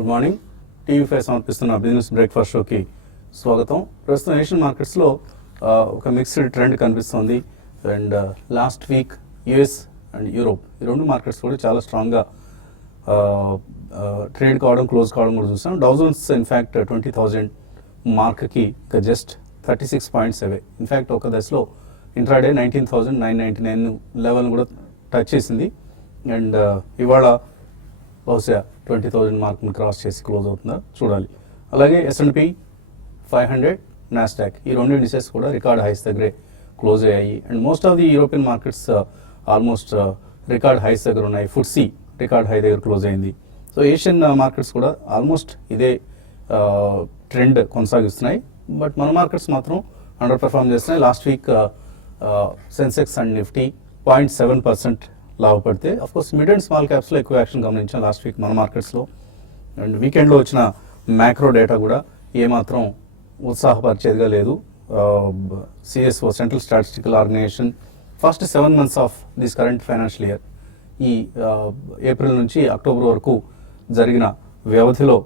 Good morning. TV5 సమర్పిస్తున్న business breakfast షోకి స్వాగతం. ప్రస్తుతం ఏషియన్ మార్కెట్స్లో ఒక మిక్స్డ్ ట్రెండ్ కనిపిస్తుంది. And last week US and Europe ఈ రెండు మార్కెట్స్ కూడా చాలా స్ట్రాంగ్గా ట్రేడ్ కావడం, క్లోజ్ కావడం కూడా చూసాం. డౌజన్స్ ఇన్ఫ్యాక్ట్ 20,000 మార్క్కి ఇంకా జస్ట్ 36 పాయింట్స్ అవే. ఇన్ఫ్యాక్ట్ ఒక దశలో ఇంట్రాడే 19,999 లెవెల్ కూడా టచ్ చేసింది. అండ్ ఇవాళ బహుశా 20,000 మార్క్ని క్రాస్ చేసి క్లోజ్ అవుతుందా చూడాలి. అలాగే S&P 500, నాస్డాక్ ఈ రెండు ఇండిసెస్ కూడా రికార్డ్ హైస్ దగ్గరే క్లోజ్ అయ్యాయి. And most of the European markets almost record highs దగ్గర ఉన్నాయి. ఫుట్సీ రికార్డ్ హై దగ్గర క్లోజ్ అయింది. సో ఏషియన్ మార్కెట్స్ కూడా ఆల్మోస్ట్ ఇదే ట్రెండ్ కొనసాగిస్తున్నాయి. బట్ మన మార్కెట్స్ మాత్రం అండర్ పెర్ఫార్మ్ చేస్తున్నాయి. Last week Sensex and Nifty 0.7% లాభపడితే, అఫ్కోర్స్ మిడ్ అండ్ స్మాల్ క్యాప్స్లో ఎక్కువ యాక్షన్ గమనించాం లాస్ట్ వీక్ మన మార్కెట్స్లో. అండ్ వీకెండ్లో వచ్చిన మ్యాక్రో డేటా కూడా ఏమాత్రం ఉత్సాహపరిచేదిగా లేదు. CSO central statistical organisation first 7 months of this current financial year, ఈ ఏప్రిల్ నుంచి అక్టోబర్ వరకు జరిగిన వ్యవధిలో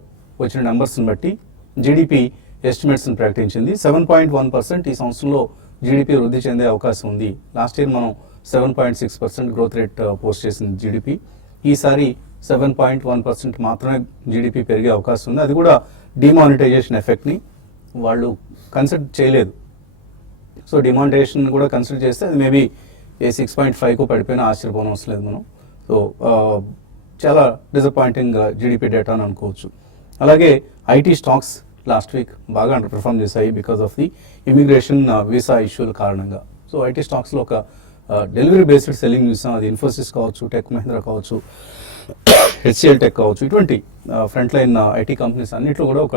వచ్చిన నెంబర్స్ని బట్టి జీడిపి ఎస్టిమేట్స్ని ప్రకటించింది. 7.1% ఈ సంవత్సరంలో జీడిపి వృద్ధి చెందే అవకాశం ఉంది. లాస్ట్ ఇయర్ మనం 7.6% గ్రోత్ రేట్ పోస్ట్ చేసింది జీడిపి. ఈసారి 7.1% మాత్రమే జీడిపి పెరిగే అవకాశం ఉంది. అది కూడా డిమానిటైజేషన్ ఎఫెక్ట్ని వాళ్ళు కన్సిడర్ చేయలేదు. సో డిమానిటైజేషన్ కూడా కన్సిడర్ చేస్తే అది మేబీ 6.5కు పడిపోయినా ఆశ్చర్యపోవడం అవసరం లేదు మనం. సో చాలా డిసప్పాయింటింగ్ జీడిపి డేటా అని అనుకోవచ్చు. అలాగే ఐటీ స్టాక్స్ లాస్ట్ వీక్ బాగా అండర్ పెర్ఫార్మ్ చేశాయి because of the immigration visa ఇష్యూల కారణంగా. సో ఐటీ స్టాక్స్లో ఒక డెలివరీ బేస్డ్ సెల్లింగ్ చూసాం. అది ఇన్ఫోసిస్ కావచ్చు, టెక్ మహీంద్రా కావచ్చు, హెచ్సిఎల్ టెక్ కావచ్చు, ఇటువంటి ఫ్రంట్ లైన్ ఐటీ కంపెనీస్ అన్నింటిలో కూడా ఒక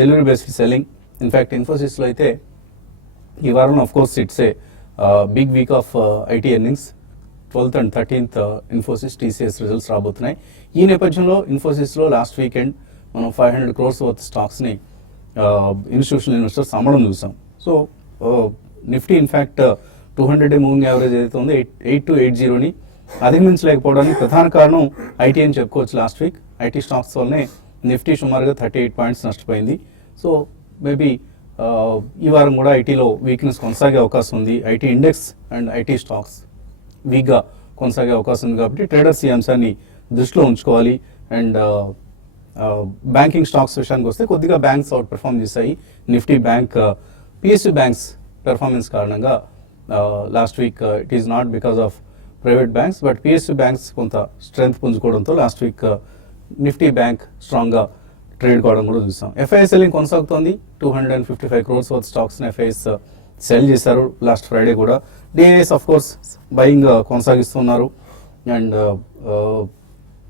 డెలివరీ బేస్డ్ సెల్లింగ్. ఇన్ఫ్యాక్ట్ ఇన్ఫోసిస్లో అయితే ఈ వారం of course it's a big week of IT earnings. 12th and 13th Infosys TCS results రాబోతున్నాయి. ఈ నేపథ్యంలో ఇన్ఫోసిస్లో లాస్ట్ వీకెండ్ మనం 500 crores వర్త్ స్టాక్స్ని ఇన్స్టిట్యూషనల్ ఇన్వెస్టర్స్ అమ్మడం చూసాం. So Nifty in fact 200-day moving average ఏదైతే ఉందో 8280ని అధిగమించలేకపోవడానికి ప్రధాన కారణం ఐటీ అని చెప్పుకోవచ్చు. లాస్ట్ వీక్ ఐటీ స్టాక్స్ వల్లనే నిఫ్టీ సుమారుగా 38 points నష్టపోయింది. సో మేబీ ఈ వారం కూడా ఐటీలో వీక్నెస్ కొనసాగే అవకాశం ఉంది. IT index and IT stocks వీక్గా కొనసాగే అవకాశం ఉంది. కాబట్టి ట్రేడర్స్ ఈ అంశాన్ని దృష్టిలో ఉంచుకోవాలి. అండ్ బ్యాంకింగ్ స్టాక్స్ విషయానికి వస్తే కొద్దిగా బ్యాంక్స్ అవుట్ పెర్ఫార్మ్ చేశాయి. Nifty bank, PSU banks performance కారణంగా last week it is not because of private banks but PSU banks కొంత స్ట్రెంగ్త్ పుంజుకోవడంతో లాస్ట్ వీక్ నిఫ్టీ బ్యాంక్ స్ట్రాంగ్గా ట్రేడ్ కావడం కూడా చూసాం. ఎఫ్ఐఎస్ సెల్లింగ్ కొనసాగుతోంది. 255 crores వర్త్ స్టాక్స్ని ఎఫ్ఐఎస్ సెల్ చేశారు లాస్ట్ ఫ్రైడే కూడా. డిఐఎస్ ఆఫ్ కోర్స్ బయింగ్ కొనసాగిస్తున్నారు. అండ్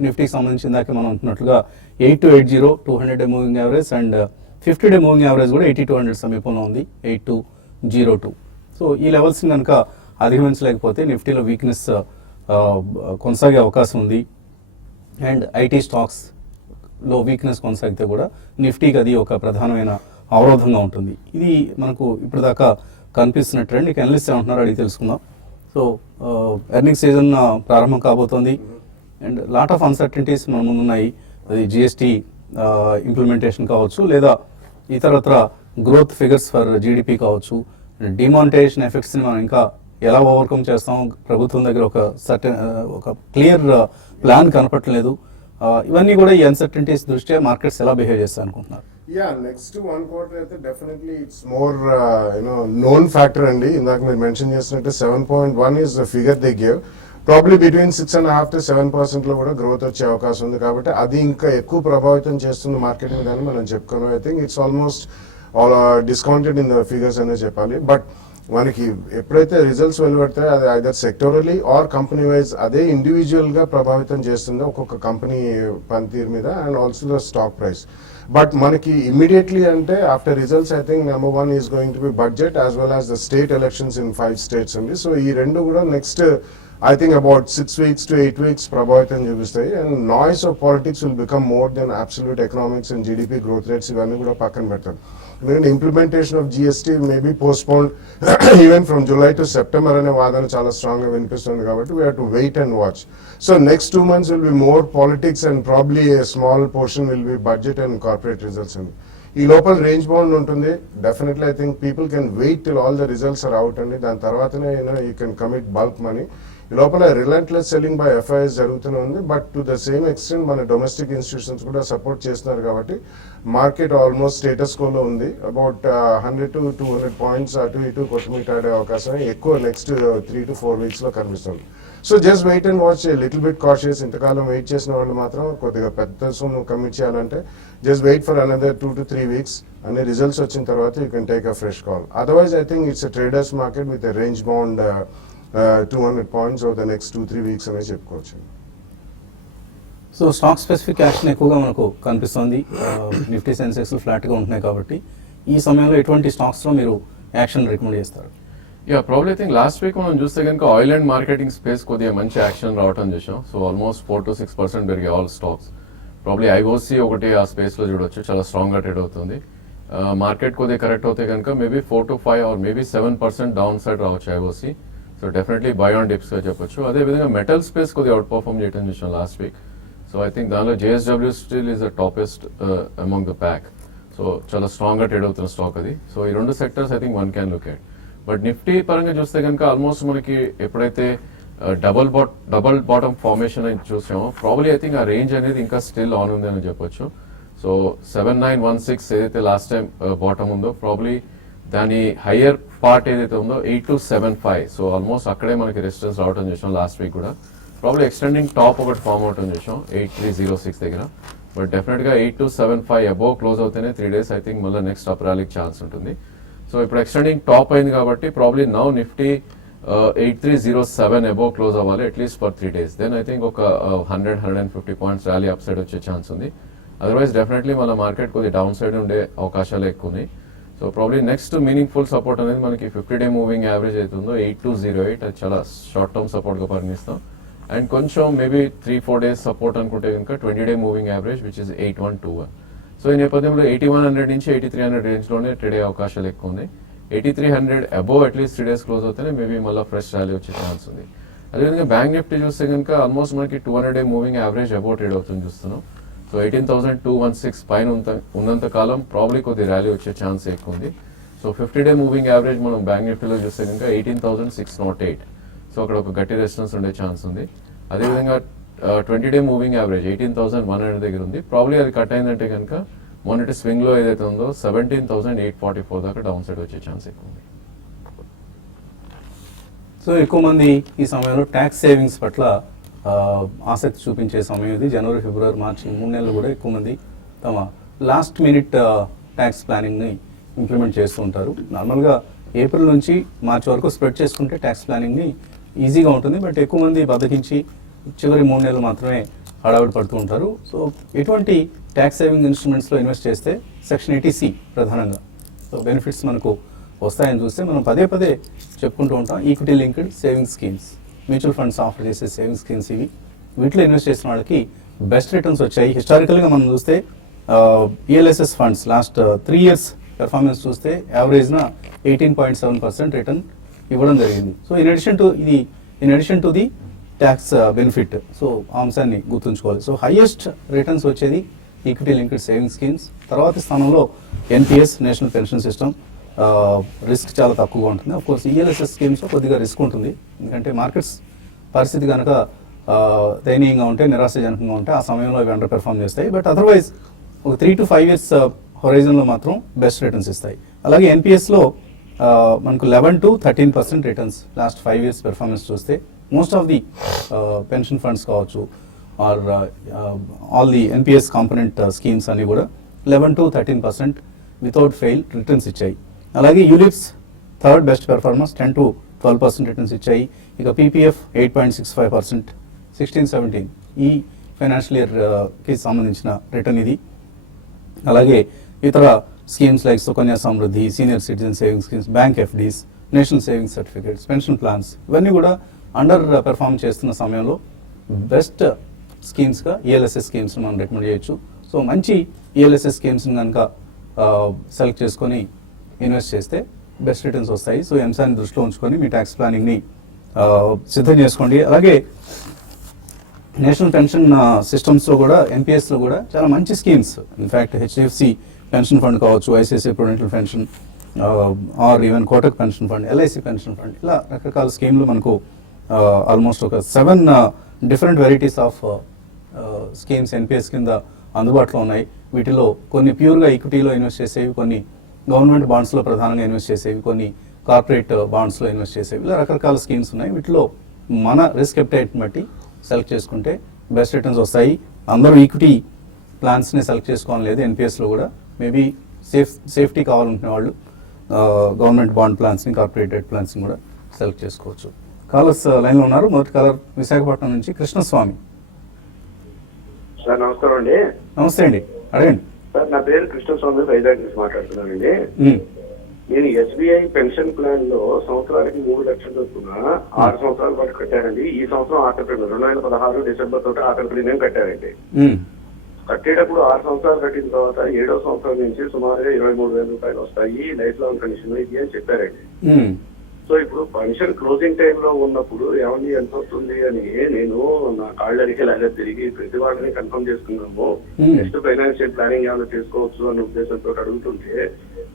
నిఫ్టీకి సంబంధించిన దాకా మనం అంటున్నట్లుగా 8280 200-day moving average and 50-day moving average కూడా 8200 సమీపంలో ఉంది, 8202. సో ఈ లెవెల్స్ని కనుక అధిగమించలేకపోతే నిఫ్టీలో వీక్నెస్ కొనసాగే అవకాశం ఉంది. అండ్ ఐటీ స్టాక్స్లో వీక్నెస్ కొనసాగితే కూడా నిఫ్టీకి అది ఒక ప్రధానమైన అవరోధంగా ఉంటుంది. ఇది మనకు ఇప్పటిదాకా కనిపిస్తున్న ట్రెండ్. ఇక అనలిస్ట్ ఏమంటున్నారో అడిగి తెలుసుకుందాం. సో ఎర్నింగ్ సీజన్ ప్రారంభం కాబోతోంది అండ్ లాట్ ఆఫ్ అన్సర్టనిటీస్ మన ముందున్నాయి. అది జిఎస్టీ ఇంప్లిమెంటేషన్ కావచ్చు, లేదా ఇతరత్ర గ్రోత్ ఫిగర్స్ ఫర్ జీడిపి కావచ్చు. డిమానిటైజేషన్ ఎఫెక్ట్స్ని మనం ఇంకా ఎలా ఓవర్కమ్ చేస్తాం, ప్రభుత్వం దగ్గర ఒక క్లియర్ ప్లాన్ కనపడలేదు. ఇవన్నీ కూడా ఈ అన్సర్టనిటీస్ దృష్ట్యా మార్కెట్స్ ఎలా బిహేవ్ చేస్తాయి అనుకుంటున్నారు? నెక్స్ట్ 1 quarter అయితే definitely it's more known factor అండి. ఇందాక మీరు మెన్షన్ చేసినట్టు 7.1 is the figure they gave. Probably between 6.5 to 7% కూడా గ్రోత్ వచ్చే అవకాశం ఉంది. కాబట్టి అది ఇంకా ఎక్కువ ప్రభావితం చేస్తుంది మార్కెట్ మీద అని మనం చెప్పుకున్నాం. I think it's almost discounted in the figures అనే చెప్పాలి. బట్ మనకి ఎప్పుడైతే రిజల్ట్స్ వెలువడతాయో అది ఐదర్ సెక్టోరలీ ఆర్ కంపెనీ వైజ్ అదే ఇండివిజువల్గా ప్రభావితం చేస్తుందో ఒక్కొక్క కంపెనీ పనితీరు మీద and also the stock price. But మనకి ఇమ్మీడియట్లీ అంటే after results I think number 1 is going to be budget as well as the state elections in 5 states అండి. సో ఈ రెండు కూడా next I think about 6 weeks to 8 weeks ప్రభావితం చూపిస్తాయి. And noise of politics will become more than absolute economics and GDP growth rates ఇవన్నీ కూడా పక్కన పెడతారు. ఎందుకంటే implementation of GST maybe postpone even from July to September అనే వాదన చాలా స్ట్రాంగ్ గా వినిపిస్తుంది కాబట్టి we have to wait and watch. So next 2 months will be more politics and probably a small portion will be budget and corporate results అండి. ఈ లోపల range bound ఉంటుంది. Definitely I think people can wait till all the results are out అండి. దాని తర్వాతనే you can commit bulk money. ఈ లోపల relentless selling by FIs జరుగుతూనే ఉంది. But to the same extent మన డొమెస్టిక్ ఇన్స్టిట్యూషన్స్ కూడా సపోర్ట్ చేస్తున్నారు కాబట్టి మార్కెట్ ఆల్మోస్ట్ స్టేటస్ కోలో ఉంది. అబౌట్ 100 to 200 పాయింట్స్ అటు ఇటు కొట్టుమిట్టాడే అవకాశం ఎక్కువ నెక్స్ట్ 3 to 4 weeks లో కనిపిస్తుంది. So just wait and watch, little bit cautious. ఇంతకాలం వెయిట్ చేసిన వాళ్ళు మాత్రం కొద్దిగా పెద్ద సొమ్ము కమిట్ చేయాలంటే just wait for another 2 to 3 weeks. అన్ని రిజల్ట్స్ వచ్చిన తర్వాత you can take a fresh call. Otherwise I think it's a traders market with a range bound 200 points over the next 2-3 weeks అనే చెప్పుకోవచ్చు. సో స్టాక్ స్పెసిఫిక్ యాక్షన్ ఎక్కువగా మనకు కనిపిస్తుంది. Nifty Sensex ఫ్లాట్గా ఉంటున్నాయి కాబట్టి ఈ సమయంలో ఎటువంటి స్టాక్స్లో మీరు యాక్షన్ రికమెండ్ చేస్తారు? Probably I think last week మనం చూస్తే కనుక ఆయిల్ అండ్ మార్కెటింగ్ స్పేస్ కొద్దిగా మంచి యాక్షన్ రావటం చూసాం. సో ఆల్మోస్ట్ 4 to 6% పెరిగాయి ఆల్ స్టాక్స్. ప్రాబ్లీ ఐఓసి ఒకటి ఆ స్పేస్లో చూడొచ్చు, చాలా స్ట్రాంగ్గా ట్రేడ్ అవుతుంది. మార్కెట్ కొద్దిగా కరెక్ట్ అవుతే కనుక maybe 4 to 5 or maybe 7% downside రావచ్చు IOC. So definitely buy on డిప్స్గా చెప్పొచ్చు. అదేవిధంగా మెటల్ స్పేస్ కొద్దిగా అవుట్ పర్ఫార్మ్ చేయడం చూసాం last week. So I think దానిలో JSW still is the toppest among the pack. So చాలా స్ట్రాంగ్గా ట్రేడ్ అవుతున్న స్టాక్ అది. సో ఈ రెండు sectors I think one can look at. But Nifty పరంగా చూస్తే కనుక ఆల్మోస్ట్ మనకి ఎప్పుడైతే డబల్ బాటమ్ ఫార్మేషన్ అని చూసామో ప్రాబ్లీ ఐ థింక్ ఆ రేంజ్ అనేది ఇంకా స్టిల్ ఆన్ ఉంది అని చెప్పొచ్చు. సో 7916 ఏదైతే లాస్ట్ టైం బాటమ్ ఉందో ప్రాబ్లీ దాని హయ్యర్ పార్ట్ ఏదైతే ఉందో 8275. సో ఆల్మోస్ట్ అక్కడే మనకి రెసిస్టెన్స్ రావడం చూసాం లాస్ట్ వీక్ కూడా. ప్రాబ్లీ ఎక్స్టెండింగ్ టాప్ ఒకటి ఫామ్ అవటం చూసాం 8306 దగ్గర. బట్ డెఫినెట్గా 8275 అబోవ్ క్లోజ్ అవుతేనే 3 days ఐ థింక్ మళ్ళీ నెక్స్ట్ అప్ ర్యాలీకి ఛాన్స్ ఉంటుంది. సో ఇప్పుడు ఎక్స్టెండింగ్ టాప్ అయింది కాబట్టి probably now Nifty 8307 above close అవ్వాలి at least for 3 days. Then I think ఒక 100-150 పాయింట్స్ ర్యాలీ అప్ సైడ్ వచ్చే ఛాన్స్ ఉంది. అదర్వైజ్ డెఫినెట్లీ మన మార్కెట్ కొద్దిగా డౌన్ సైడ్ ఉండే అవకాశాలు ఎక్కువ ఉన్నాయి. So probably next meaningful support అనేది మనకి 50-day మూవింగ్ యావరేజ్ అవుతుందో 8208, అది చాలా షార్ట్ టర్మ్ సపోర్ట్గా పరిగణిస్తాం. అండ్ కొంచెం మేబీ 3-4 days సపోర్ట్ అనుకుంటే కనుక 20-day moving average which is 8121. So ఈ నేపథ్యంలో 8100 నుంచి 8300 రేంజ్లోనే ట్రేడ్ అయ్యే అవకాశాలు ఎక్కువ ఉన్నాయి. 8300 అబోవ్ అట్లీస్ట్ 3 days క్లోజ్ అవుతేనే మేబీ మళ్ళీ ఫ్రెష్ ర్యాలీ వచ్చే ఛాన్స్ ఉంది. అదేవిధంగా బ్యాంక్ నిఫ్టీ చూస్తే కనుక ఆల్మోస్ట్ మనకి 200-day moving average above trade అవుతుంది చూస్తున్నాం. సో 18,216 పైన ఉన్నంత కాలం ప్రాబ్లీ కొద్ది ర్యాలీ వచ్చే ఛాన్స్ ఎక్కువ ఉంది. సో 50-day మూవింగ్ యావరేజ్ మనం బ్యాంక్ నిఫ్టీలో చూస్తే కనుక 18,608. సో అక్కడ ఒక గట్టి రెసిస్టెన్స్ ఉండే ఛాన్స్ ఉంది. అదేవిధంగా 20-day మూవింగ్ యావరేజ్ 18,100 దగ్గర ఉంది. ప్రాబ్లీ అది కట్ అయిందంటే కనుక మొన్నటి స్వింగ్లో ఏదైతే ఉందో 17,844 దాకా డౌన్ సైడ్ వచ్చే ఛాన్స్ ఎక్కువ ఉంది. సో ఎక్కువ మంది ఈ సమయంలో ట్యాక్స్ సేవింగ్స్ పట్ల ఆసక్తి చూపించే సమయం ఇది. జనవరి, ఫిబ్రవరి, మార్చి 3 నెలలు కూడా ఎక్కువ మంది తమ లాస్ట్ మినిట్ ట్యాక్స్ ప్లానింగ్ని ఇంప్లిమెంట్ చేస్తూ ఉంటారు. నార్మల్గా ఏప్రిల్ నుంచి మార్చి వరకు స్ప్రెడ్ చేసుకుంటే ట్యాక్స్ ప్లానింగ్ని ఈజీగా ఉంటుంది. బట్ ఎక్కువ మంది బద్దకించి చివరి 3 నెలలు మాత్రమే హడావిడి పడుతూ ఉంటారు. సో ఎటువంటి ట్యాక్స్ సేవింగ్ ఇన్స్ట్రుమెంట్స్లో ఇన్వెస్ట్ చేస్తే సెక్షన్ 80C ప్రధానంగా సో బెనిఫిట్స్ మనకు వస్తాయని చూస్తే మనం పదే పదే చెప్పుకుంటూ ఉంటాం. Equity linked saving schemes, mutual funds offer చేసే సేవింగ్ స్కీమ్స్ ఇవి. వీటిలో ఇన్వెస్ట్ చేసిన వాళ్ళకి బెస్ట్ రిటర్న్స్ వచ్చాయి. హిస్టారికల్గా మనం చూస్తే ELSS funds last 3 years performance చూస్తే యావరేజ్న 18.7% రిటర్న్ ఇవ్వడం జరిగింది. So in addition to the tax benefit. So ఆ అంశాన్ని గుర్తుంచుకోవాలి. సో హైయెస్ట్ రిటర్న్స్ వచ్చేది ఈక్విటీ లింక్డ్ సేవింగ్ స్కీమ్స్. తర్వాతి స్థానంలో NPS, national pension system. Risk చాలా తక్కువగా ఉంటుంది. అఫ్కోర్స్ ELSS స్కీమ్స్లో కొద్దిగా రిస్క్ ఉంటుంది. ఎందుకంటే మార్కెట్స్ పరిస్థితి కనుక దయనీయంగా ఉంటే, నిరాశజనకంగా ఉంటే ఆ సమయంలో అవి అండర్ పెర్ఫామ్ చేస్తాయి. బట్ అదర్వైజ్ ఒక 3 to 5 years హొరైజన్లో మాత్రం బెస్ట్ రిటర్న్స్ ఇస్తాయి. అలాగే NPSలో మనకు 11 to 13% returns last 5 years performance చూస్తే most of the pension funds కావచ్చు or all the NPS component schemes అన్ని కూడా 11 to 13% వితౌట్ ఫెయిల్ రిటర్న్స్ ఇచ్చాయి. అలాగే ULIPs third best performance 10 to 12% returns ఇచ్చాయి. ఇక PPF 8.65%, 16-17 ఈ ఫైనాన్షియల్ ఇయర్కి సంబంధించిన రిటర్న్ ఇది. అలాగే ఇతర schemes like Sukanya Samriddhi, senior citizen saving schemes, bank FDs, national savings certificates, pension plans ఇవన్నీ కూడా అండర్ పెర్ఫామ్ చేస్తున్న సమయంలో బెస్ట్ స్కీమ్స్గా ఈఎల్ఎస్ఎస్ స్కీమ్స్ మనం రికమెండ్ చేయొచ్చు. సో మంచి ఈఎల్ఎస్ఎస్ స్కీమ్స్ని కనుక సెలెక్ట్ చేసుకొని ఇన్వెస్ట్ చేస్తే బెస్ట్ రిటర్న్స్ వస్తాయి. సో ఈ అంశాన్ని దృష్టిలో ఉంచుకొని మీ ట్యాక్స్ ప్లానింగ్ని సిద్ధం చేసుకోండి. అలాగే నేషనల్ పెన్షన్ సిస్టమ్స్లో కూడా ఎన్పిఎస్లో కూడా చాలా మంచి schemes, in fact HDFC pension fund కావచ్చు, ICICI prudential pension or even Kotak pension fund, LIC pension fund, ఇలా రకరకాల స్కీమ్లు మనకు ఆల్మోస్ట్ ఒక 7 different varieties of schemes NPS కింద అందుబాటులో ఉన్నాయి. వీటిలో కొన్ని ప్యూర్గా ఈక్విటీలో ఇన్వెస్ట్ చేసేవి, కొన్ని గవర్నమెంట్ బాండ్స్లో ప్రధానంగా ఇన్వెస్ట్ చేసేవి, కొన్ని కార్పొరేట్ బాండ్స్లో ఇన్వెస్ట్ చేసేవి, ఇలా రకరకాల స్కీమ్స్ ఉన్నాయి. వీటిలో మన రిస్క్ అప్టైట్ బట్టి సెలెక్ట్ చేసుకుంటే బెస్ట్ రిటర్న్స్ వస్తాయి. అందరూ ఈక్విటీ ప్లాన్స్ని సెలెక్ట్ చేసుకోవాలి లేదు, ఎన్పిఎస్లో కూడా మేబీ సేఫ్టీ కావాలనుకునే వాళ్ళు గవర్నమెంట్ బాండ్ ప్లాన్స్ని, కార్పొరేట్ డెట్ ప్లాన్స్ని కూడా సెలెక్ట్ చేసుకోవచ్చు. కాలర్స్ లైన్లో ఉన్నారు. మొదటి కాలర్ విశాఖపట్నం నుంచి కృష్ణస్వామి. సార్ నమస్కారం అండి. నమస్తే అండి, అడగండి. సార్ నా పేరు కృష్ణస్వామి, వైజాగ్ నుంచి మాట్లాడుతున్నానండి. నేను ఎస్బీఐ పెన్షన్ ప్లాన్ లో సంవత్సరానికి 3 లక్షల చొప్పున 6 సంవత్సరాల పాటు కట్టారండి. ఈ సంవత్సరం ఆఖరి ప్రీమియం 2016 డిసెంబర్ తోటి ఆఖరి ప్రీమియం కట్టారండి. కట్టేటప్పుడు 6 సంవత్సరాలు కట్టిన తర్వాత 7వ సంవత్సరం నుంచి సుమారుగా 23,000 రూపాయలు వస్తాయి, లైఫ్ లాంగ్ కండిషన్ ఇది అని చెప్పారండి. సో ఇప్పుడు పెన్షన్ క్లోజింగ్ టైమ్ లో ఉన్నప్పుడు ఏమని ఎంత వస్తుంది అని నేను నా కాళ్ళు అడిగి లేదా తిరిగి ప్రతి వాళ్ళని కన్ఫర్మ్ చేసుకున్నాము. నెక్స్ట్ ఫైనాన్షియల్ ప్లానింగ్ ఏమైనా చేసుకోవచ్చు అన్న ఉద్దేశంతో అడుగుతుంటే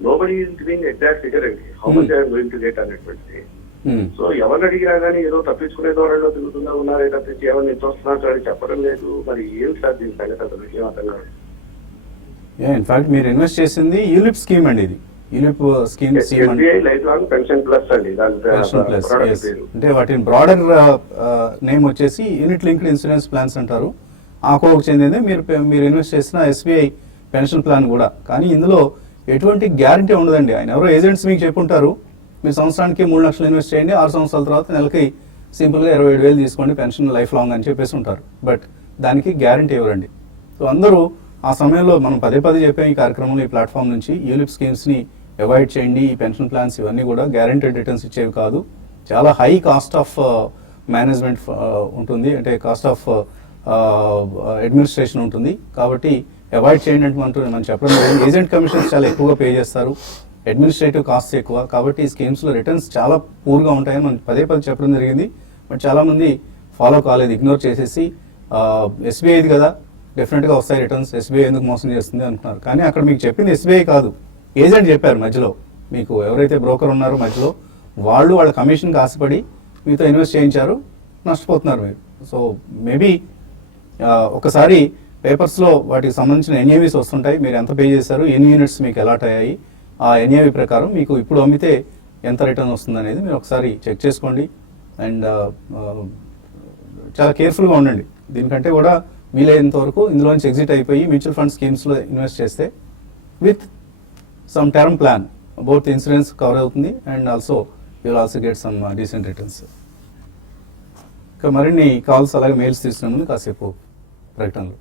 nobody is giving exact figure అండి, how much I'm going to get అనేటువంటిది. సో ఎవరిని అడిగినా కానీ ఏదో తప్పించుకునే ధోరణిలో తిరుగుతున్నా ఉన్నారే తప్పించి ఎవరిని ఎంత వస్తున్నారు అని చెప్పడం లేదు. మరి ఏం సార్ దీని సంగతి అసలు ఏం అర్థం కాదు. ఇన్ఫాక్ట్ మీరు ఇన్వెస్ట్ చేసింది యూలిప్ స్కీమ్ అండి, ఇది ULIP scheme life long pension plus అండి, అంటే వాటి బ్రాడర్ నేమ్ వచ్చేసి యూనిట్ లింక్డ్ ఇన్సూరెన్స్ ప్లాన్స్ అంటారు. ఆ కోవకు చెందింది మీరు ఇన్వెస్ట్ చేసిన ఎస్బీఐ పెన్షన్ ప్లాన్ కూడా. కానీ ఇందులో ఎటువంటి గ్యారంటీ ఉండదండి. ఆయన ఎవరో ఏజెంట్స్ మీకు చెప్పుంటారు, మీరు సంవత్సరానికి 3 లక్షలు ఇన్వెస్ట్ చేయండి, 6 సంవత్సరాల తర్వాత నెలకి సింపుల్గా 27,000 తీసుకోండి పెన్షన్ లైఫ్ లాంగ్ అని చెప్పేసి ఉంటారు. బట్ దానికి గ్యారంటీ ఎవరండి. సో అందరూ ఆ సమయంలో మనం పదే చెప్పాం ఈ కార్యక్రమంలో, ఈ ప్లాట్ఫామ్ నుంచి యూలిప్ స్కీమ్స్ని అవాయిడ్ చేయండి. ఈ పెన్షన్ ప్లాన్స్ ఇవన్నీ కూడా గ్యారంటీడ్ రిటర్న్స్ ఇచ్చేవి కాదు, చాలా హై కాస్ట్ ఆఫ్ మేనేజ్మెంట్ ఉంటుంది, అంటే కాస్ట్ ఆఫ్ అడ్మినిస్ట్రేషన్ ఉంటుంది. కాబట్టి అవాయిడ్ చేయండి అంటే మనం చెప్పడం లేదు. ఏజెంట్ కమిషన్స్ చాలా ఎక్కువగా పే చేస్తారు, అడ్మినిస్ట్రేటివ్ కాస్ట్ ఎక్కువ. కాబట్టి ఈ స్కీమ్స్లో రిటర్న్స్ చాలా పూర్గా ఉంటాయని మనం పదే చెప్పడం జరిగింది. బట్ చాలామంది ఫాలో కాలేదు, ఇగ్నోర్ చేసేసి ఎస్బీఐది కదా డెఫినెట్గా వస్తాయి రిటర్న్స్, ఎస్బీఐ ఎందుకు మోసం చేస్తుంది అనుకున్నారు. కానీ అక్కడ మీకు చెప్పింది ఎస్బీఐ కాదు, ఏజెంట్ చెప్పారు మధ్యలో. మీకు ఎవరైతే బ్రోకర్ ఉన్నారో మధ్యలో వాళ్ళు వాళ్ళ కమిషన్కి ఆశపడి మీతో ఇన్వెస్ట్ చేయించారు, నష్టపోతున్నారు మీరు. సో మేబీ ఒకసారి పేపర్స్లో వాటికి సంబంధించిన ఎన్ఏవీస్ వస్తుంటాయి, మీరు ఎంత పే చేశారు, ఎన్ని యూనిట్స్ మీకు అలాట్ అయ్యాయి, ఆ ఎన్ఏవీ ప్రకారం మీకు ఇప్పుడు అమ్మితే ఎంత రిటర్న్ వస్తుంది అనేది మీరు ఒకసారి చెక్ చేసుకోండి. అండ్ చాలా కేర్ఫుల్గా ఉండండి. దీనికంటే కూడా వీలైనంత వరకు ఇందులోంచి ఎగ్జిట్ అయిపోయి మ్యూచువల్ ఫండ్ స్కీమ్స్లో ఇన్వెస్ట్ చేస్తే with some term plan both insurance cover అవుతుంది and also you'll also get some decent returns. ఇంకా మరిన్ని కాల్స్ అలాగే మెయిల్స్ తీసుకునే ముందు కాసేపు ప్రకటనలు.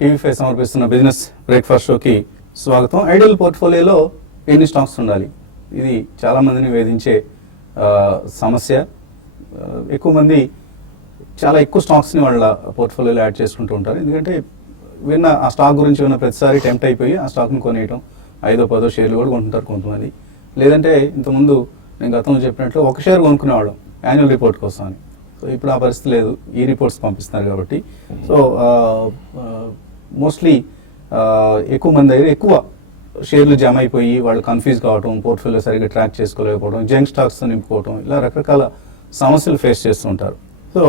టీవీ5 సమర్పిస్తున్న బిజినెస్ బ్రేక్ఫాస్ట్ షోకి స్వాగతం. ఐడియల్ పోర్ట్ఫోలియోలో ఎన్ని స్టాక్స్ ఉండాలి, ఇది చాలామందిని వేధించే సమస్య. ఎక్కువ మంది చాలా ఎక్కువ స్టాక్స్ని వాళ్ళ పోర్ట్ఫోలియోలో యాడ్ చేసుకుంటూ ఉంటారు. ఎందుకంటే ఆ స్టాక్ గురించి విన్న ప్రతిసారి టెంప్ట్ అయిపోయి ఆ స్టాక్ని కొనేయటం, 5-10 షేర్లు కూడా కొంటుంటారు కొంతమంది. లేదంటే ఇంతకుముందు నేను గతంలో చెప్పినట్లు ఒక షేర్ కొనుక్కునేవాళ్ళం యాన్యువల్ రిపోర్ట్ కోసం అని. సో ఇప్పుడు ఆ పరిస్థితి లేదు, ఈ రిపోర్ట్స్ పంపిస్తున్నారు కాబట్టి. సో మోస్ట్లీ ఎక్కువ మంది దగ్గర ఎక్కువ షేర్లు జమ అయిపోయి వాళ్ళు కన్ఫ్యూజ్ కావటం, పోర్ట్ఫోలియో సరిగ్గా ట్రాక్ చేసుకోలేకపోవడం, జంక్ స్టాక్స్ నింపుకోవడం, ఇలా రకరకాల సమస్యలు ఫేస్ చేస్తూ ఉంటారు. సో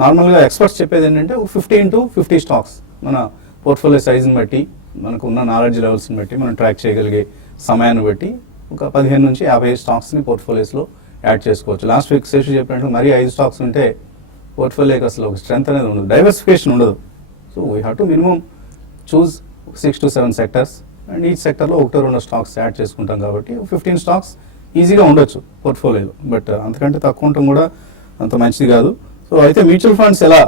నార్మల్గా ఎక్స్పర్ట్స్ చెప్పేది ఏంటంటే 15 to 50 స్టాక్స్ మన పోర్ట్ఫోలియో సైజుని బట్టి, మనకు ఉన్న నాలెడ్జ్ లెవెల్స్ని బట్టి, మనం ట్రాక్ చేయగలిగే సమయాన్ని బట్టి ఒక 15 నుంచి 50 స్టాక్స్ని పోర్ట్ఫోలియోస్లో యాడ్ చేసుకోవచ్చు. లాస్ట్ వీక్ శేషు చెప్పినట్లు మరీ 5 స్టాక్స్ ఉంటే పోర్ట్ఫోలియోకి అసలు ఒక స్ట్రెంత్ అనేది ఉండదు, డైవర్సిఫికేషన్ ఉండదు. So we have to minimum choose 6 to 7 sectors and each సెక్టర్లో 1-2 స్టాక్స్ యాడ్ చేసుకుంటాం కాబట్టి 15 స్టాక్స్ ఈజీగా ఉండొచ్చు పోర్ట్ఫోలియోలో. బట్ అంతకంటే తక్కువ ఉండటం కూడా అంత మంచిది కాదు. సో అయితే మ్యూచువల్ ఫండ్స్ ఎలా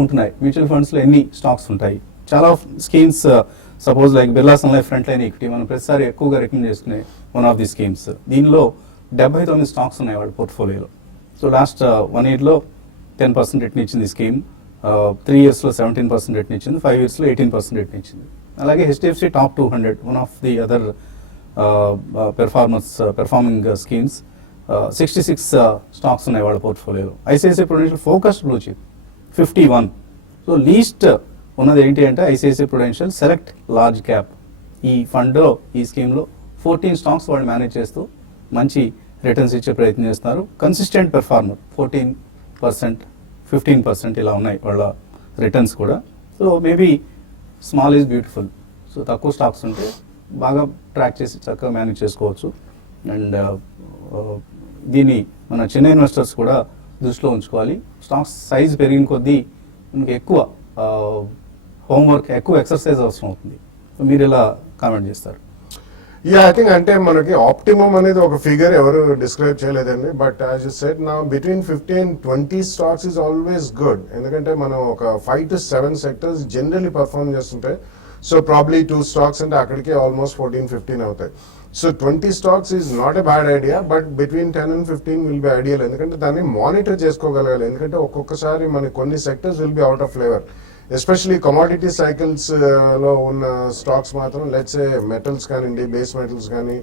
ఉంటున్నాయి, మ్యూచువల్ ఫండ్స్లో ఎన్ని స్టాక్స్ ఉంటాయి? చాలా schemes suppose like Birla sun life front line equity మనం ప్రతిసారి ఎక్కువగా రికమెండ్ చేసుకునే వన్ ఆఫ్ ది స్కీమ్స్. దీనిలో 79 స్టాక్స్ ఉన్నాయి వాళ్ళ పోర్ట్ఫోలియోలో. సో లాస్ట్ 1 yearలో 10% రిటర్న్ ఇచ్చింది ఈ స్కీమ్, 3 yearsలో 17% రిటర్న్ ఇచ్చింది, 5 yearsలో 18% రిటర్న్ ఇచ్చింది. అలాగే HDFC top 200 one of the other performing schemes, 66 stocks ఉన్నాయి వాళ్ళ పోర్ట్ఫోలియోలో. ICICI prudential focused blue chip 51. So least ఉన్నది ఏంటి అంటే ICICI prudential select large cap. ఈ ఫండ్లో ఈ స్కీమ్లో 14 స్టాక్స్ వాళ్ళు మేనేజ్ చేస్తూ మంచి రిటర్న్స్ ఇచ్చే ప్రయత్నం చేస్తున్నారు. కన్సిస్టెంట్ పెర్ఫార్మర్ 14%, 15% ఇలా ఉన్నాయి వాళ్ళ రిటర్న్స్ కూడా. So maybe small is beautiful. So తక్కువ స్టాక్స్ ఉంటే బాగా ట్రాక్ చేసి చక్కగా మేనేజ్ చేసుకోవచ్చు. అండ్ దీన్ని మన చిన్న ఇన్వెస్టర్స్ కూడా దృష్టిలో ఉంచుకోవాలి. స్టాక్స్ సైజ్ పెరిగిన కొద్దీ మనకి ఎక్కువ హోంవర్క్, ఎక్కువ ఎక్సర్సైజ్ అవసరం అవుతుంది. సో మీరు ఎలా కామెంట్ చేస్తారు? ఐ థింక్ అంటే మనకి ఆప్టిమమ్ అనేది ఒక ఫిగర్ ఎవరు డిస్క్రైబ్ చేయలేదండి. బట్ యాజ్ యూ సెడ్ నా between 15-20 stocks is always good. ఎందుకంటే మనం ఒక 5 to 7 సెక్టర్స్ జనరల్లీ పర్ఫార్మ్ చేస్తుంటాయి. సో ప్రాబ్లీ 2 స్టాక్స్ అంటే అక్కడికి ఆల్మోస్ట్ 14-15 అవుతాయి. So 20 stocks is not a bad idea, but between 10 and 15 will be ideal. ఎందుకంటే దాన్ని మానిటర్ చేసుకోగలగాలి. ఎందుకంటే ఒక్కొక్కసారి మనకి కొన్ని sectors will be out of flavour. Especially commodity cycles లో ఉన్న స్టాక్స్ మాత్రం లెట్స్ ఏ మెటల్స్ కానివ్వండి, బేస్ మెటల్స్ కానీ,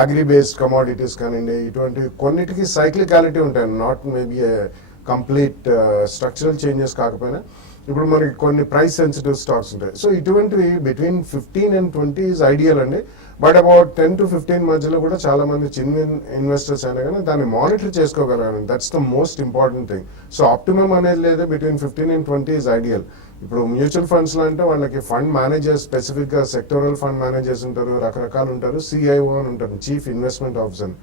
అగ్రి బేస్డ్ కమాడిటీస్ కానివ్వండి, ఇటువంటి కొన్నిటికి సైక్లికాలిటీ ఉంటాయి. Not maybe complete structural changes కాకపోయినా ఇప్పుడు మనకి కొన్ని ప్రైస్ సెన్సిటివ్ స్టాక్స్ ఉంటాయి. సో ఇటువంటివి బిట్వీన్ 15 and 20 ఈజ్ ఐడియల్ అండి. బట్ అబౌట్ 10 to 15 మధ్యలో కూడా చాలా మంది చిన్న ఇన్వెస్టర్స్ అయినా కానీ దాన్ని మానిటర్ చేసుకోగలగాలి. That's the most important thing. So optimum అనేది లేదు, బిట్వీన్ 15 and 20 ఈజ్ ఐడియల్. ఇప్పుడు మ్యూచువల్ ఫండ్స్ లో అంటే వాళ్ళకి ఫండ్ మేనేజర్స్, స్పెసిఫిక్ గా సెక్టోరల్ ఫండ్ మేనేజర్స్ ఉంటారు, రకరకాలు ఉంటారు, సిఐఓ అని ఉంటారు, చీఫ్ ఇన్వెస్ట్మెంట్ ఆఫీసర్.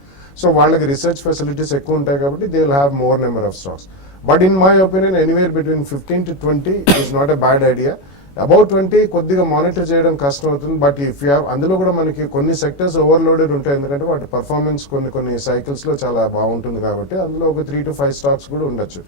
సో వాళ్ళకి రీసెర్చ్ ఫెసిలిటీస్ ఎక్కువ ఉంటాయి కాబట్టి they will have more number of stocks. But in my opinion anywhere between 15 to 20 is not a bad idea. About 20 కొద్దిగా మానిటర్ చేయడం కష్టం అవుతుంది. బట్ ఇఫ్ యూ హ్యావ్, అందులో కూడా మనకి కొన్ని సెక్టర్స్ ఓవర్లోడెడ్ ఉంటాయి. ఎందుకంటే వాటి పర్ఫార్మెన్స్ కొన్ని సైకిల్స్ లో చాలా బాగుంటుంది కాబట్టి అందులో ఒక 3 to 5 స్టాక్స్ కూడా ఉండొచ్చు.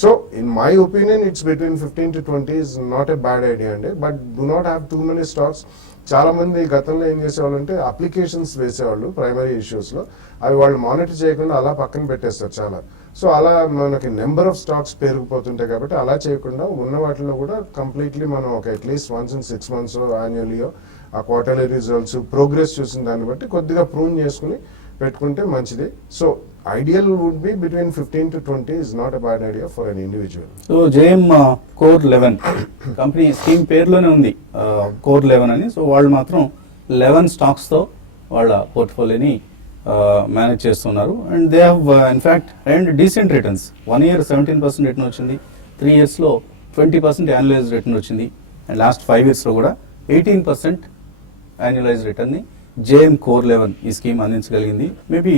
So in my opinion it's between 15 to 20 is not a bad idea అండి. But do not have too many stocks. చాలా మంది గతంలో ఏం చేసేవాళ్ళు అంటే అప్లికేషన్స్ వేసేవాళ్ళు ప్రైమరీ ఇష్యూస్ లో, అవి వాళ్ళు మానిటర్ చేయకుండా అలా పక్కన పెట్టేస్తారు చాలా. సో అలా మనకి నెంబర్ ఆఫ్ స్టాక్స్ పెరిగిపోతుంటాయి కాబట్టి అలా చేయకుండా ఉన్న వాటిలో కూడా కంప్లీట్లీ మనం ఒక అట్లీస్ట్ వన్స్ ఇన్ 6 months యాన్యువల్లీయో ఆ క్వార్టర్లీ రిజల్ట్స్ ప్రోగ్రెస్ చూసిన దాన్ని బట్టి కొద్దిగా ప్రూవ్ చేసుకుని పెట్టుకుంటే మంచిది. So ideal would be between 15 to 20 is not a bad idea for an individual. So JM core 11 company scheme పేరులోనే ఉంది కోర్ 11 అని. సో వాళ్ళు మాత్రం 11 స్టాక్స్తో వాళ్ళ పోర్ట్ఫోలియోని మేనేజ్ చేస్తున్నారు. And they have in fact and decent returns. 1 year 17% return వచ్చింది, 3 yearsలో 20% annualised return వచ్చింది, and last 5 yearsలో కూడా 18% యాన్యువలైజ్ రిటర్న్ని జేఎం కోర్ 11 ఈ స్కీమ్ అందించగలిగింది. మేబీ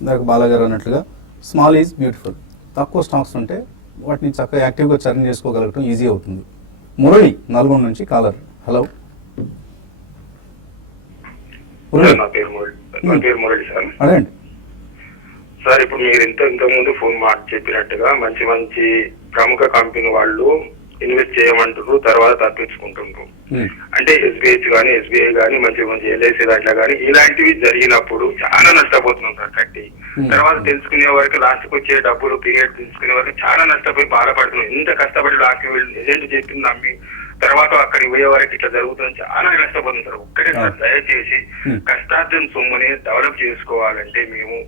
ఇందాక బాలాగారు అన్నట్లుగా స్మాల్ ఈజ్ బ్యూటిఫుల్. తక్కువ స్టాక్స్ ఉంటే వాటిని చక్కగా యాక్టివ్గా చర్న్ చేసుకోగలగటం ఈజీ అవుతుంది. మురళి నల్గొండ నుంచి కాలర్. హలో నా పేరు మురళి సార్. అదేండి సార్, ఇప్పుడు మీరు ఇంతకుముందు ఫోన్ మాట చెప్పినట్టుగా మంచి మంచి ప్రముఖ కంపెనీ వాళ్ళు ఇన్వెస్ట్ చేయమంటారు, తర్వాత తప్పించుకుంటుండ్రు. అంటే ఎస్బీఐ కానీ మంచి మంచి ఎల్ఐసి దాంట్లో కానీ ఇలాంటివి జరిగినప్పుడు చాలా నష్టపోతున్నాం సార్ కట్టి. తర్వాత తెలుసుకునే వరకు లాస్ట్కి వచ్చే డబ్బులు పీరియడ్ తెలుసుకునే వరకు చాలా నష్టపోయి బాధపడుతున్నాం. ఇంత కష్టపడి లాస్ట్ ఏజెంట్ చెప్పింది నమ్మి తర్వాత అక్కడికి పోయే వరకు ఇట్లా జరుగుతుంది, చాలా నష్టపోతుంది సార్. ఒక్కటే సార్, దయచేసి కష్టార్జన సొమ్ముని డెవలప్ చేసుకోవాలంటే మేము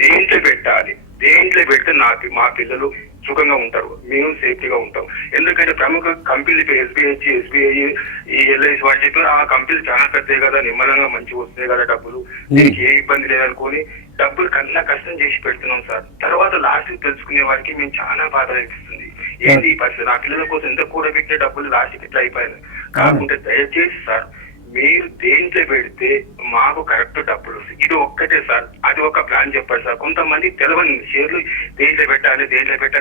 దేంట్లో పెట్టాలి, దేంట్లో పెడితే మా పిల్లలు సుఖంగా ఉంటారు, మేము సేఫ్టీగా ఉంటాం. ఎందుకంటే ప్రముఖ కంపెనీలు ఎస్బీఐ ఈ ఎల్ఐసి వాళ్ళు చెప్పారు ఆ కంపెనీలు చాలా పెద్దవి కదా, నిమ్మలంగా మంచిగా వస్తాయి కదా డబ్బులు, దీనికి ఏ ఇబ్బంది లేదనుకొని డబ్బులు కన్నా కష్టం చేసి పెడుతున్నాం సార్. తర్వాత లాస్ట్ తెలుసుకునే వారికి మేము చాలా బాధ అనిపిస్తుంది. ఏంటి ఈ పరిస్థితి, నా పిల్లల కోసం ఎంత కూడా పెట్టే డబ్బులు లాస్ట్ ఇట్లా అయిపోయాయి. కాకుంటే దయచేసి సార్ మీరు దేంట్లో పెడితే మాకు కరెక్ట్ డబ్బులు వస్తాయి, ఇది ఒక్కటే సార్. అది ఒక ప్లాన్ చెప్పండి సార్. కొంతమంది తెలవని షేర్లు దేంట్లో పెట్టాలి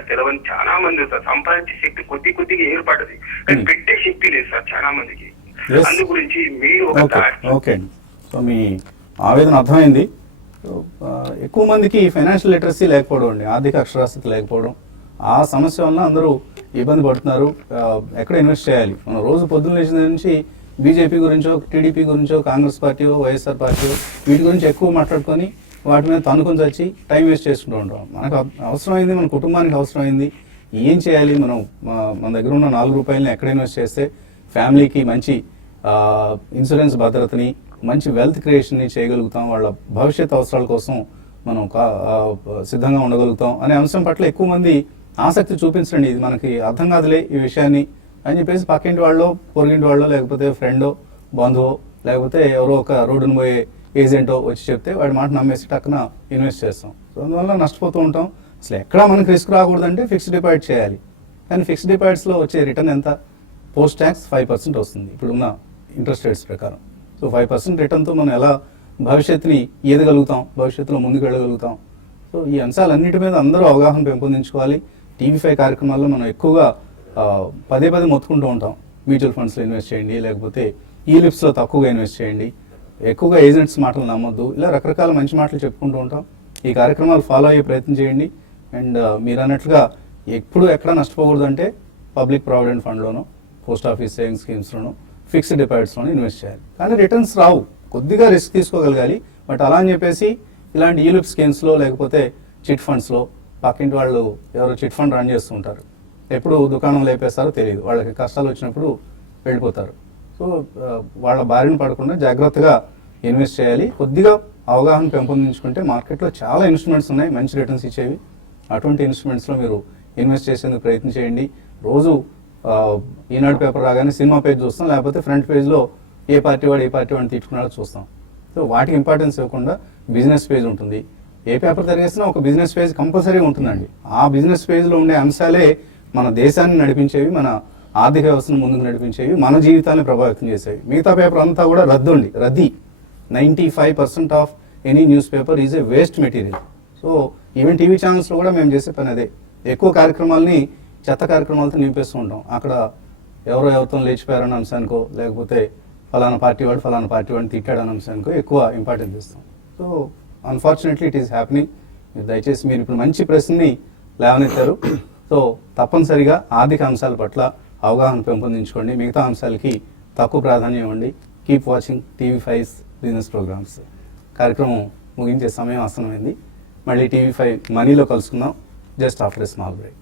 తెలవని చాలా మంది సార్. సంపాదించే శక్తి కొద్దిగా ఏర్పడది కానీ పెట్టే శక్తి లేదు సార్ చాలా మందికి. అందు గురించి మీరు ఓకే. సో మీ ఆవేదన అర్థమైంది. సో ఎక్కువ మందికి ఫైనాన్షియల్ లిటరసీ లేకపోవడం అండి, ఆర్థిక అక్షరాస్యత లేకపోవడం, ఆ సమస్య వల్ల అందరూ ఇబ్బంది పడుతున్నారు. ఎక్కడ ఇన్వెస్ట్ చేయాలి? మనం రోజు పొద్దున్న లేచిన దగ్గర నుంచి బీజేపీ గురించో, టీడీపీ గురించో, కాంగ్రెస్ పార్టీయో, వైఎస్ఆర్ పార్టీయో వీటి గురించి ఎక్కువ మాట్లాడుకొని వాటి మీద తనుకొని వచ్చి టైం వేస్ట్ చేసుకుంటూ ఉంటాం. మనకు అవసరమైంది, మన కుటుంబానికి అవసరమైంది ఏం చేయాలి, మనం మన దగ్గర ఉన్న 4 రూపాయలని ఎక్కడ ఇన్వెస్ట్ చేస్తే ఫ్యామిలీకి మంచి ఇన్సూరెన్స్ భద్రతని, మంచి వెల్త్ క్రియేషన్ని చేయగలుగుతాం, వాళ్ళ భవిష్యత్ అవసరాల కోసం మనం సిద్ధంగా ఉండగలుగుతాం అనే అంశం పట్ల ఎక్కువ మంది ఆసక్తి చూపించండి. ఇది మనకి అర్థం కాదులే ఈ విషయాన్ని అని చెప్పేసి పక్కింటి వాళ్ళో, పొరుగింటి వాళ్ళో, లేకపోతే ఫ్రెండో, బంధువో, లేకపోతే ఎవరో ఒక రోడ్డును పోయే ఏజెంటో వచ్చి చెప్తే వాడి మాట నమ్మేసి టక్కున ఇన్వెస్ట్ చేస్తాం. సో అందువల్ల నష్టపోతూ ఉంటాం. అసలు ఎక్కడా మనకి రిస్క్ రాకూడదంటే ఫిక్స్డ్ డిపాజిట్ చేయాలి. కానీ ఫిక్స్డ్ డిపాజిట్స్లో వచ్చే రిటర్న్ ఎంత? పోస్ట్ ట్యాక్స్ 5% వస్తుంది ఇప్పుడున్న ఇంట్రెస్ట్ రేట్స్ ప్రకారం. సో 5% రిటర్న్తో మనం ఎలా భవిష్యత్తుని ఈదగలుగుతాం, భవిష్యత్తులో ముందుకు వెళ్ళగలుగుతాం? సో ఈ అంశాలన్నిటి మీద అందరూ అవగాహన పెంపొందించుకోవాలి. టీవీ5 కార్యక్రమాల్లో మనం ఎక్కువగా పదే మొత్తుకుంటూ ఉంటాం. మ్యూచువల్ ఫండ్స్లో ఇన్వెస్ట్ చేయండి, లేకపోతే ఈలిప్స్లో తక్కువగా ఇన్వెస్ట్ చేయండి, ఎక్కువగా ఏజెంట్స్ మాటలు నమ్మొద్దు, ఇలా రకరకాల మంచి మాటలు చెప్పుకుంటూ ఉంటాం. ఈ కార్యక్రమాలు ఫాలో అయ్యే ప్రయత్నం చేయండి. అండ్ మీరు అన్నట్లుగా ఎప్పుడు ఎక్కడ నష్టపోకూడదు అంటే పబ్లిక్ ప్రావిడెంట్ ఫండ్లోనో, పోస్ట్ ఆఫీస్ సేవింగ్ స్కీమ్స్లోనో, ఫిక్స్డ్ డిపాజిట్స్లోనో ఇన్వెస్ట్ చేయాలి. కానీ రిటర్న్స్ రావు, కొద్దిగా రిస్క్ తీసుకోగలగాలి. బట్ అలా అని చెప్పేసి ఇలాంటి ఈలిప్ స్కీమ్స్లో, లేకపోతే చిట్ ఫండ్స్లో, పక్కింటి వాళ్ళు ఎవరో చిట్ ఫండ్ రన్ చేస్తూ ఉంటారు, ఎప్పుడు దుకాణం లేపేస్తారో తెలియదు, వాళ్ళకి కష్టాలు వచ్చినప్పుడు వెళ్ళిపోతారు. సో వాళ్ళ బారిన పడకుండా జాగ్రత్తగా ఇన్వెస్ట్ చేయాలి. కొద్దిగా అవగాహన పెంపొందించుకుంటే మార్కెట్లో చాలా ఇన్స్ట్రుమెంట్స్ ఉన్నాయి మంచి రిటర్న్స్ ఇచ్చేవి. అటువంటి ఇన్స్ట్రుమెంట్స్లో మీరు ఇన్వెస్ట్ చేసేందుకు ప్రయత్నం చేయండి. రోజు ఈనాడు పేపర్ రాగానే సినిమా పేజ్ చూస్తాం, లేకపోతే ఫ్రంట్ పేజ్లో ఏ పార్టీ వాడిని తిట్టుకున్నాడో చూస్తాం. సో వాటికి ఇంపార్టెన్స్ ఇవ్వకుండా బిజినెస్ పేజ్ ఉంటుంది. ఏ పేపర్ తిరిగేసినా ఒక బిజినెస్ పేజ్ కంపల్సరీ ఉంటుందండి. ఆ బిజినెస్ పేజ్లో ఉండే అంశాలే మన దేశాన్ని నడిపించేవి, మన ఆర్థిక వ్యవస్థను ముందుకు నడిపించేవి, మన జీవితాన్ని ప్రభావితం చేసేవి. మిగతా పేపర్ అంతా కూడా రద్దీ. 95% of any news paper is a waste material. So even TV ఛానల్స్లో కూడా మేము చేసే పని అదే. ఎక్కువ కార్యక్రమాలని చెత్త కార్యక్రమాలతో నింపేస్తూ ఉంటాం. అక్కడ ఎవరితో లేచిపోయారన్న అంశానికో, లేకపోతే ఫలానా పార్టీ వాడిని తిట్టాడన్న అంశానికో ఎక్కువ ఇంపార్టెన్స్ ఇస్తాం. So unfortunately it is happening. దయచేసి మీరు ఇప్పుడు మంచి ప్రశ్నని లేవనెత్తారు. సో తప్పనిసరిగా ఆర్థిక అంశాల పట్ల అవగాహన పెంపొందించుకోండి. మిగతా అంశాలకి తక్కువ ప్రాధాన్యం ఇవ్వండి. Keep watching TV five business programmes. కార్యక్రమం ముగించే సమయం ఆసన్నమైంది. మళ్ళీ టీవీ5 మనీలో కలుసుకుందాం just after a small break.